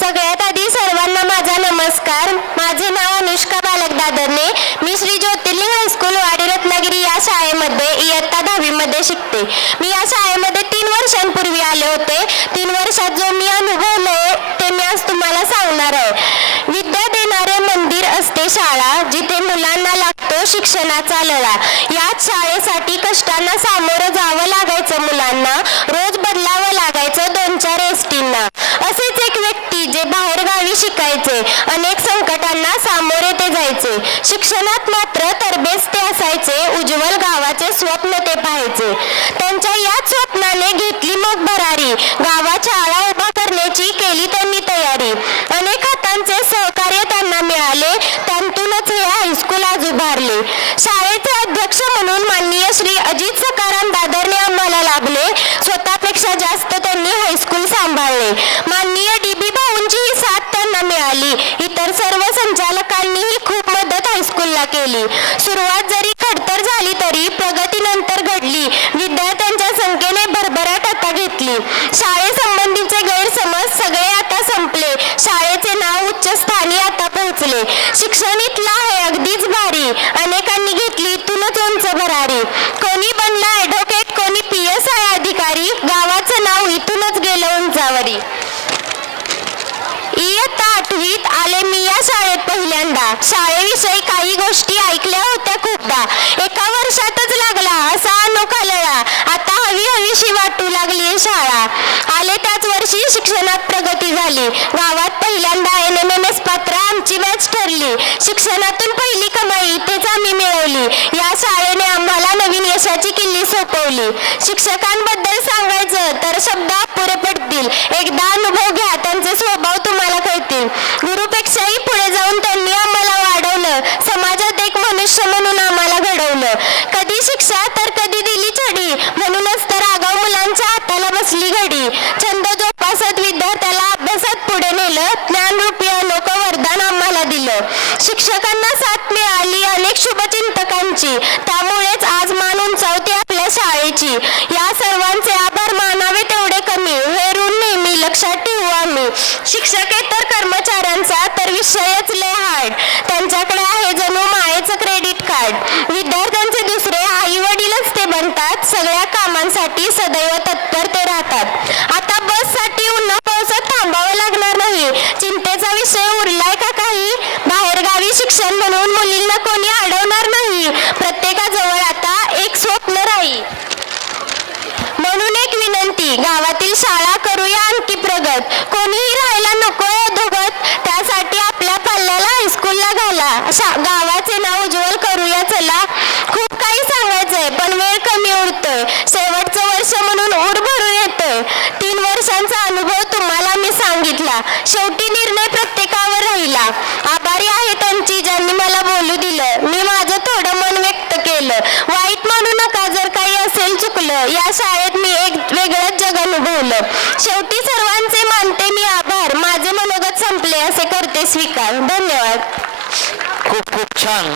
सगळ्यात आधी सर्वांना माझा नमस्कार. माझे नाव अनुष्का बालक दादरने. मी श्री ज्योतिर्लिंग हायस्कूल वाडी रत्नागिरी या शाळेमध्ये इयत्ता 10वी मध्ये शिकते. मी या शाळेमध्ये 3 वर्षांपूर्वी आले होते. 3 वर्षात जो मी अनुभवले ते मी आज तुम्हाला सांगणार आहे. विद्या देणारे मंदिर असते शाळा, जिथे मुलांना लागतो शिक्षणाचा लळा. याच शाळेसाठी कष्टांना सामोरं जावं लागायचं मुलांना, रोज बदलावं लागायचं 2-4 एसटींना. असेच एक व्यक्ती जे बाहेर गावी शिकायचे, अनेक संकटांना सामोरे ते जायचे. शिक्षणात मात्र तरबेज ते असायचे, उज्ज्वल गावाचे स्वप्न ते पाहायचे. त्यांच्या याच स्वप्नाने घेतली मग भरारी, गावात शाळा उभा करण्याची केली त्यांनी तयारी. अनेक हातांचे सहकार्य त्यांना मिळाले, त्यांतूनच हे हायस्कूल आज उभारले. शाळेचे अध्यक्ष म्हणून माननीय श्री अजित सखाराम दादरने आम्हाला लाभले. स्वतःपेक्षा जास्त त्यांनी हायस्कूल सांभाळले. माननीय DB भाऊंचीही साथ त्यांना मिळाली. इतर सर्व संचालकांनीही खूप मदत हायस्कूलला केली. सुरुवात जरी खडतर झाली तरी प्रगती नंतर घडली. विद्यार्थ्यांच्या संख्येने भरभराट आता घेतली. शाळेसंबंधीचे गैरसमज सगळे आता संपले. शाळेचे नाव उच्च स्थानी आता पोहोचले. शिक्षण इथलं आहे अगदीच भारी, अनेकांनी घेतली इथूनच उंच भरारी. कोणी बनला ॲडव्होकेट, कोणी PSI अधिकारी, गावाचं नाव इथूनच गेलं उंचावरी. इयत्ता 8वीत आले मी या शाळेत पहिल्यांदा. शाळेविषयी काही गोष्टी ऐकल्या होत्या खूपदा. एका वर्षातच लागला असा अनोखा लळा. आता हवी हवीशी वाटू लागली शाळा. आले त्याच वर्षी शिक्षणात प्रगती झाली. गावात पहिल्यांदा NMMS पात्र आमची बॅच ठरली. शिक्षणातून पहिली कमाई इथेच आम्ही मिळवली. या शाळेने आम्हाला नवीन यशाची किल्ली सोपवली. शिक्षकांबद्दल सांगायचं तर शब्द अपुरे पडतील. एकदा अनुभव घ्या, त्यांचे स्वभाव तुम्हाला कळतील. गुरुपेक्षाही पुढे जाऊन त्यांनी आम्हाला वाढवलं. समाजात एक मनुष्य म्हणून आम्हाला घडवलं. कधी शिक्षा तर कधी दिली छडी, म्हणूनच तर आगाऊ मुलांच्या हाताला बसली घडी. छंद जोपासत विद्यार्थ्याला अभ्यासात पुढे नेलं. ज्ञानरूपी अनोखं वरदान आम्हाला दिलं. शिक्षकांना साथ मिळाली अनेक शुभचिंतकांची, त्यामुळेच आज मान उंचावते आपल्या शाळेची. या सर्वांचे आभार मानावे तेवढे कमी, हे ऋण नेहमी लक्षात ठेवू आम्ही. शिक्षकेतर कर्मचाऱ्यांचा तर विषयच लय हार्ड, त्यांच्याकडे आहे जणू मायेचं क्रेडिट कार्ड. विद्यार्थ्यांचे दुसरे आई वडीलच ते बनतात. सगळ्या कामांसाठी सदैव तत्पर ते राहतात. आता बससाठी उन्हा पावसात थांबावं लागणार नाही. चिंतेचा विषय उरलाय का काही? बाहेरगावी शिक्षण म्हणून मुलींना कोणी अडवणार नाही. प्रत्येकाजवळ आता एक स्वप्न राहील. म्हणून एक विनंती, गावातील शाळा करूया आणखी प्रगत. कोणीही राहायला नकोय अधोगत. त्यासाठी आपल्या पाल्याला हायस्कूलला घाला. गावाचे नाव उज्ज्वल करूया चला. खूप काही सांगायचंय पण वेळ कमी उरतोय. शेवटचं वर्ष म्हणून ऊर भरून येतोय. 3 वर्षांचा अनुभव तुम्हाला मी सांगितला. शेवटी निर्णय प्रत्येकावर राहिला. आभारी आहे त्यांची ज्यांनी मला बोलू दिलं. मी माझं थोडं मन व्यक्त केलं. वाईट म्हणू नका जर काही असेल चुकलं. या शाळेत मी एक वेगळंच जग अनुभवलं. शेवटी सर्वांचे मानते मी आभार. माझे मनोगत संपले असे करते स्वीकार. धन्यवाद. खूप खूप छान.